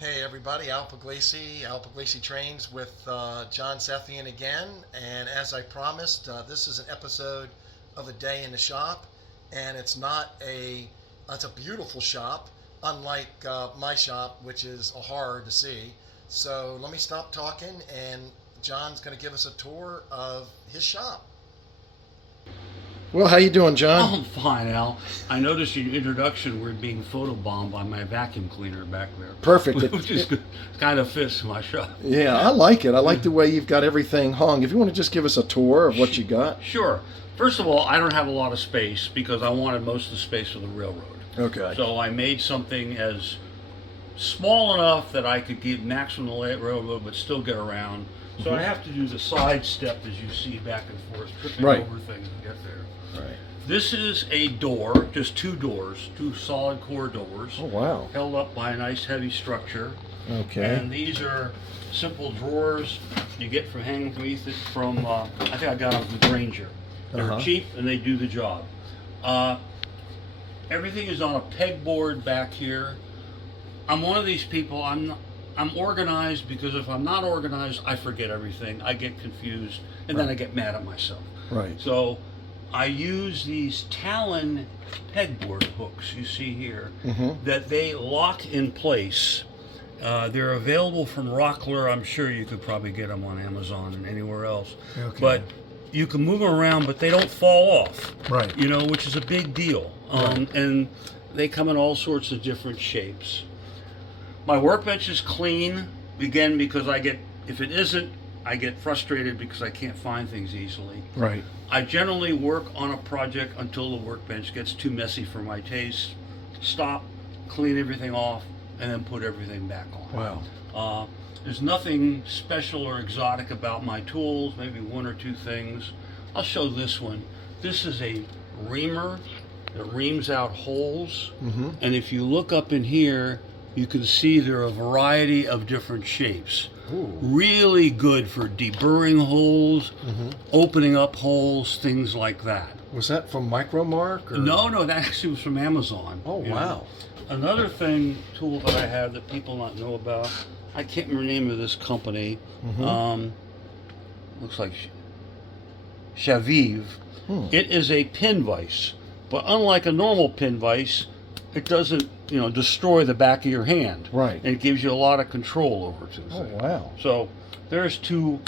Hey everybody, Al Puglisi Trains with John Sethian again. And as I promised, this is an episode of A Day in the Shop. And it's a beautiful shop, unlike my shop, which is a horror to see. So let me stop talking, and John's going to give us a tour of his shop. Well, how you doing, John? Oh, I'm fine, Al. I noticed in your introduction we're being photobombed by my vacuum cleaner back there, Perfect. which is good. Kind of fits my shop. Yeah, I like it. I like the way you've got everything hung. If you want to just give us a tour of what you got. Sure. First of all, I don't have a lot of space because I wanted most of the space for the railroad. Okay. So I made something as small enough that I could get maximum railroad but still get around. So I have to do the side step as you see back and forth, tripping Right. over things to get there. Right. This is a door, just two doors, two solid core doors. Oh, wow. Held up by a nice heavy structure. Okay. And these are simple drawers you get from hanging from I think I got them from Granger. They're cheap and they do the job. Everything is on a pegboard back here. I'm one of these people, I'm organized because if I'm not organized, I forget everything. I get confused and then I get mad at myself. Right. So I use these Talon pegboard hooks you see here that they lock in place. They're available from Rockler. I'm sure you could probably get them on Amazon and anywhere else. Okay. But you can move them around, but they don't fall off. Right. You know, which is a big deal. And they come in all sorts of different shapes. My workbench is clean, again, because if it isn't, I get frustrated because I can't find things easily. Right. I generally work on a project until the workbench gets too messy for my taste. Stop, clean everything off, and then put everything back on. Wow. There's nothing special or exotic about my tools, maybe one or two things. I'll show this one. This is a reamer that reams out holes. And if you look up in here, you can see there are a variety of different shapes. Ooh. Really good for deburring holes, opening up holes, things like that. Was that from Micromark? Or? No, that actually was from Amazon. Oh, you know. wow. Another tool that I have that people not know about, I can't remember the name of this company. Looks like Shaviv. It is a pin vise, but unlike a normal pin vise, it doesn't, destroy the back of your hand. Right. And it gives you a lot of control over it. Oh, wow. So there's two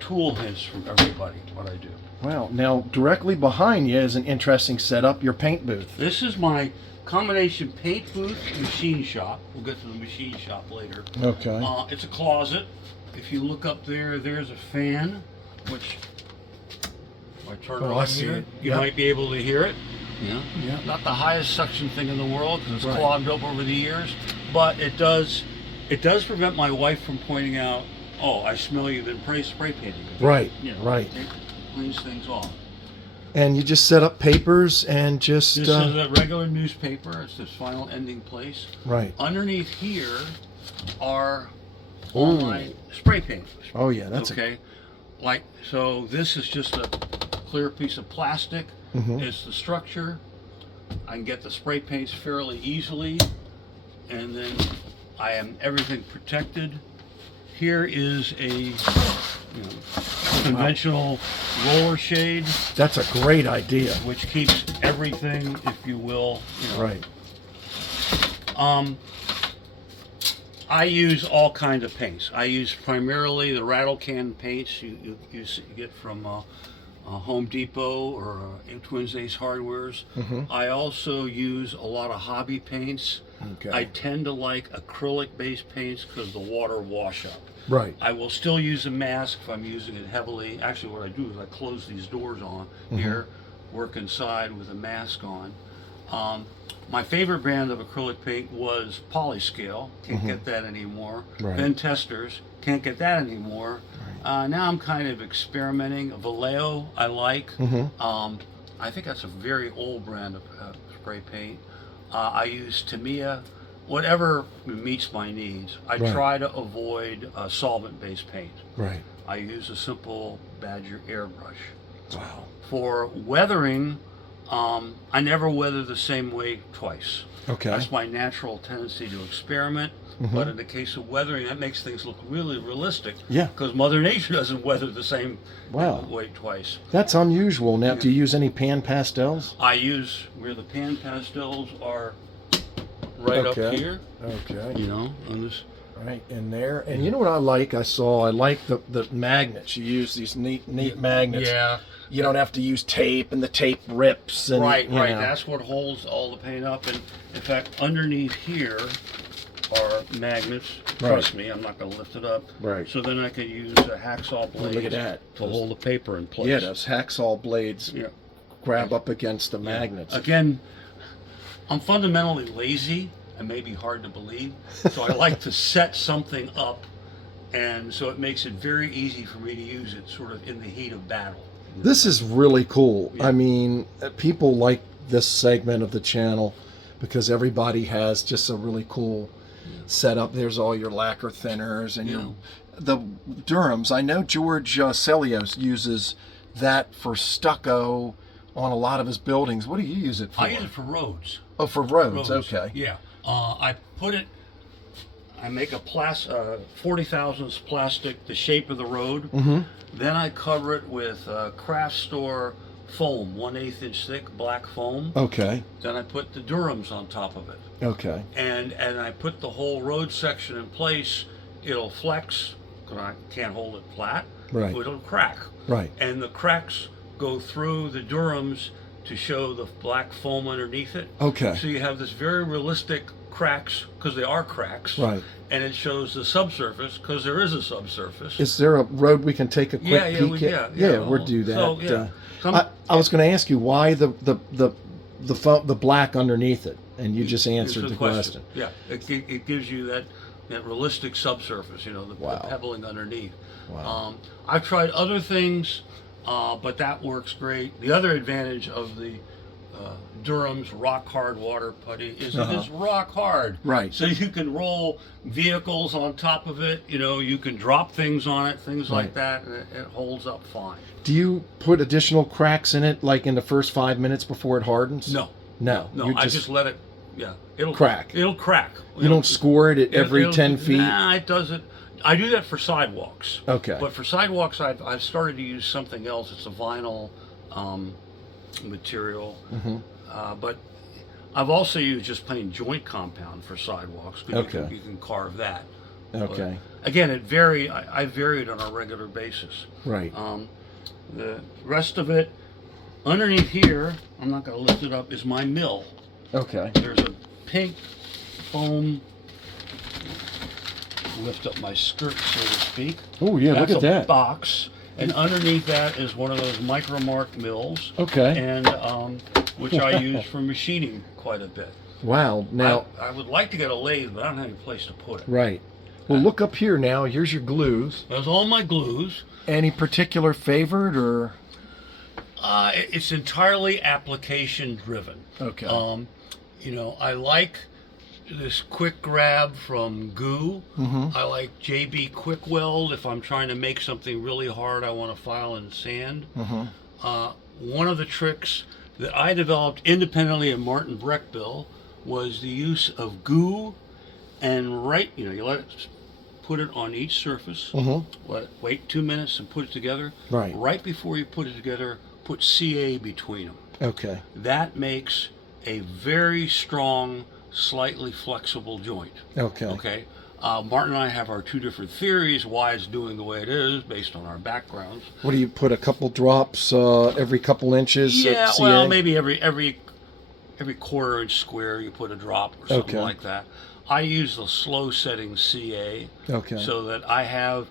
tool hints from everybody, what I do. Wow. Now, directly behind you is an interesting setup, your paint booth. This is my combination paint booth machine shop. We'll get to the machine shop later. Okay. It's a closet. If you look up there, there's a fan, which if I turn Oh, on I see here, it. you Yep. might be able to hear it. Yeah. Not the highest suction thing in the world because it's Right. clogged up over the years, but it does prevent my wife from pointing out, "Oh, I smell you've been spray painting." Right. It Right. cleans things off. And you just set up papers and just. This is a regular newspaper. It's this final ending place. Right. Underneath here are all my spray paint. Oh, yeah. That's okay. So this is just a clear piece of plastic. It's the structure. I can get the spray paints fairly easily, and then I am everything protected. Here is a conventional roller shade. That's a great idea. Which keeps everything, if you will. Right. I use all kinds of paints. I use primarily the rattle can paints you get from Home Depot or Twin Ace Hardwares. I also use a lot of hobby paints. Okay. I tend to like acrylic-based paints because the water wash up. Right. I will still use a mask if I'm using it heavily. Actually, what I do is I close these doors on here, work inside with a mask on. My favorite brand of acrylic paint was Polyscale. Can't get that anymore. Right. Then Testers. Can't get that anymore. Now I'm kind of experimenting. Vallejo I like. I think that's a very old brand of spray paint. I use Tamiya, whatever meets my needs. I try to avoid solvent-based paint. Right. I use a simple Badger airbrush. Wow. For weathering, I never weather the same way twice. Okay. That's my natural tendency to experiment. But in the case of weathering, that makes things look really realistic. Yeah. Because Mother Nature doesn't weather the same Wow. way twice. That's unusual. Now, do you use any pan pastels? I use where the pan pastels are right up here. Okay. You know, on this. Right in there. And you know what I like? I like the magnets. You use these neat magnets. Yeah. You don't have to use tape, and the tape rips. And, Right. you know. That's what holds all the paint up. And in fact, underneath here are magnets. Trust me, I'm not going to lift it up. Right. So then I can use a hacksaw blade. Look at that. To hold the paper in place. Yeah, those hacksaw blades grab up against the magnets. Again, I'm fundamentally lazy. It may be hard to believe. So I like to set something up, and so it makes it very easy for me to use it sort of in the heat of battle. This is really cool. Yeah. I mean, people like this segment of the channel because everybody has just a really cool setup. There's all your lacquer thinners and the Durhams. I know George Celios uses that for stucco on a lot of his buildings. What do you use it for? I use it for roads. Oh, for roads. Okay. Yeah. I make a 40 thousandths plastic, the shape of the road. Then I cover it with craft store foam, 1/8 inch thick black foam. Okay. Then I put the Durhams on top of it. Okay. And I put the whole road section in place. It'll flex, because I can't hold it flat. Right. It'll crack. Right. And the cracks go through the Durhams to show the black foam underneath it. Okay. So you have this very realistic cracks, because they are cracks. Right. And it shows the subsurface, because there is a subsurface. Is there a road we can take a quick peek at? Yeah, we'll do that. So, I was going to ask you why the black underneath it, and you just answered the question. Yeah, it gives you that realistic subsurface, the Wow. pebbling underneath. Wow. I've tried other things, but that works great. The other advantage of the Durham's rock hard water putty is it is rock hard. Right. So you can roll vehicles on top of it. You can drop things on it, things like that, and it holds up fine. Do you put additional cracks in it, like in the first 5 minutes before it hardens? No. No. I just let it. Yeah. It'll crack. It'll crack. You don't score it at every 10 feet? Nah, it doesn't. I do that for sidewalks. Okay. But for sidewalks, I've started to use something else. It's a vinyl material. But I've also used just plain joint compound for sidewalks. Okay. You can carve that. Okay. But again, I vary it on a regular basis. Right. The rest of it, underneath here, I'm not going to lift it up, is my mill. Okay. There's a pink foam. Lift up my skirt, so to speak. Oh yeah, That's look at that. A box, and underneath that is one of those micromark mills. Okay. And which I use for machining quite a bit. Wow. Now I would like to get a lathe, but I don't have any place to put it. Right. Well, look up here now. Here's your glues. There's all my glues. Any particular favorite or? It's entirely application driven. Okay. I like this quick grab from Goo. I like JB Quick Weld if I'm trying to make something really hard I want to file in sand. One of the tricks that I developed independently of Martin Breckbill was the use of Goo, and you let it put it on each surface, let it wait 2 minutes and put it together. Right. Right before you put it together, put CA between them. Okay. That makes a very strong, slightly flexible joint. Okay. Okay. Martin and I have our two different theories why it's doing the way it is based on our backgrounds. What do you put? A couple drops every couple inches? Yeah. Well, maybe every quarter inch square you put a drop or something like that. I use the slow setting CA. Okay. So that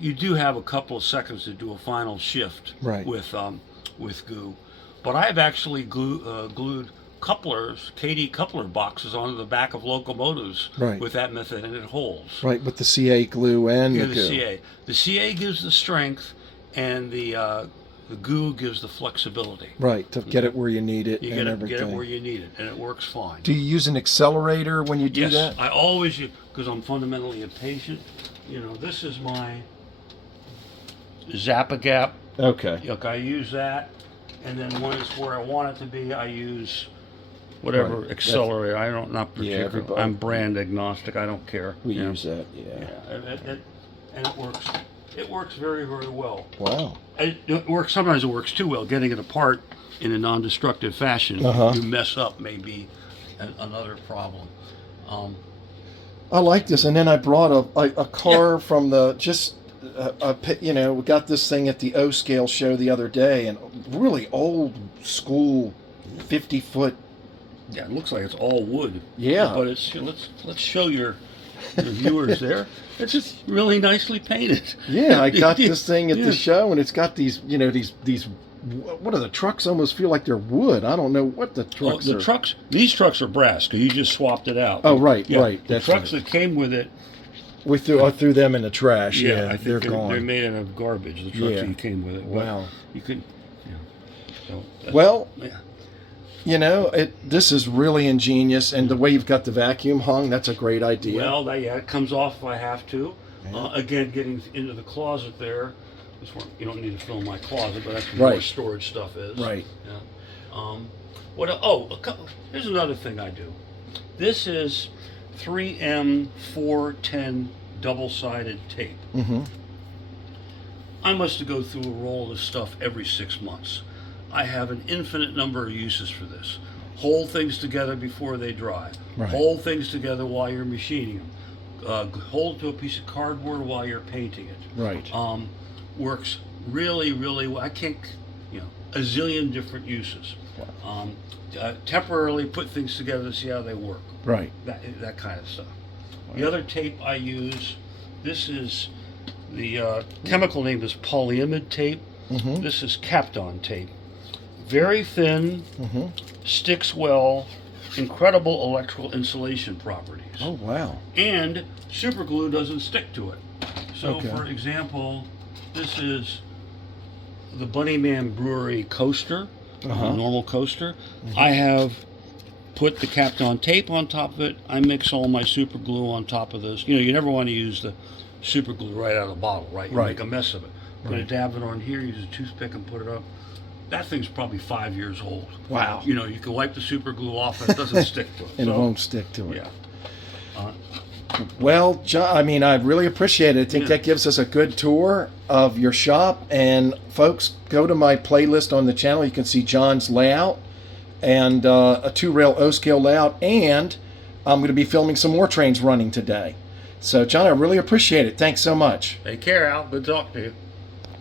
you do have a couple of seconds to do a final shift. Right. With Goo, but I've actually glued couplers, KD coupler boxes onto the back of locomotives with that method, and it holds. Right, with the CA glue and the Goo. CA. The CA gives the strength, and the Goo gives the flexibility. Right, to get it where you need it You and get everything. it where you need it, and it works fine. Do you use an accelerator when you do that? Yes, I always use, because I'm fundamentally impatient. This is my Zappa Gap. Okay. Look, I use that, and then when it's where I want it to be, I use whatever Right. accelerator. I don't, not particular. everybody- I'm brand agnostic. I don't care. We you know. use that. Yeah, Yeah. and it works. It works very, very well. Wow. It works. Sometimes it works too well. Getting it apart in a non-destructive fashion, Uh-huh. you mess up maybe another problem. I like this, and then I brought a car from the we got this thing at the O Scale show the other day, and really old school, 50-foot. Yeah, it looks like it's all wood. Yeah. But it's let's show your viewers there. It's just really nicely painted. Yeah, I got this thing at Yeah. the show, and it's got these what are the trucks? Almost feel like they're wood. I don't know what the trucks are. Trucks. These trucks are brass because you just swapped it out. Oh, right, Yeah, right. The That's trucks right. that came with it. I threw them in the trash. I Yeah, think they're gone. They're made out of garbage. The trucks Yeah. that came with it. But Wow. You could. Yeah. So. Well, Yeah. this is really ingenious, and the way you've got the vacuum hung, that's a great idea. Well, it comes off if I have to. Yeah. Again, getting into the closet there. This one, you don't need to fill my closet, but that's Right. where storage stuff is. Right. Yeah. Here's another thing I do. This is 3M 410 double-sided tape. Mm-hmm. I must go through a roll of this stuff every 6 months. I have an infinite number of uses for this. Hold things together before they dry. Right. Hold things together while you're machining them. Hold to a piece of cardboard while you're painting it. Right. Works really, really well. I can't, a zillion different uses. Temporarily put things together to see how they work. Right. That kind of stuff. Wow. The other tape I use, this is the chemical name is polyimide tape. Mm-hmm. This is Kapton tape. Very thin, Mm-hmm. sticks well, incredible electrical insulation properties. Oh, wow. And super glue doesn't stick to it. So, Okay. for example, this is the Bunnyman Brewery coaster, Uh-huh. normal coaster. I have put the Kapton tape on top of it. I mix all my super glue on top of this. You never want to use the super glue right out of the bottle, right? You Right. make a mess of it. Put a Right. dab of it on here, use a toothpick and put it up. That thing's probably 5 years old. Wow. You can wipe the super glue off and it doesn't stick to it. And it So, won't stick to it. Yeah. Well, John, I really appreciate it. I think Yeah. that gives us a good tour of your shop. And folks, go to my playlist on the channel. You can see John's layout and a 2-rail O-scale layout. And I'm going to be filming some more trains running today. So, John, I really appreciate it. Thanks so much. Take care, Al. Good talk to you.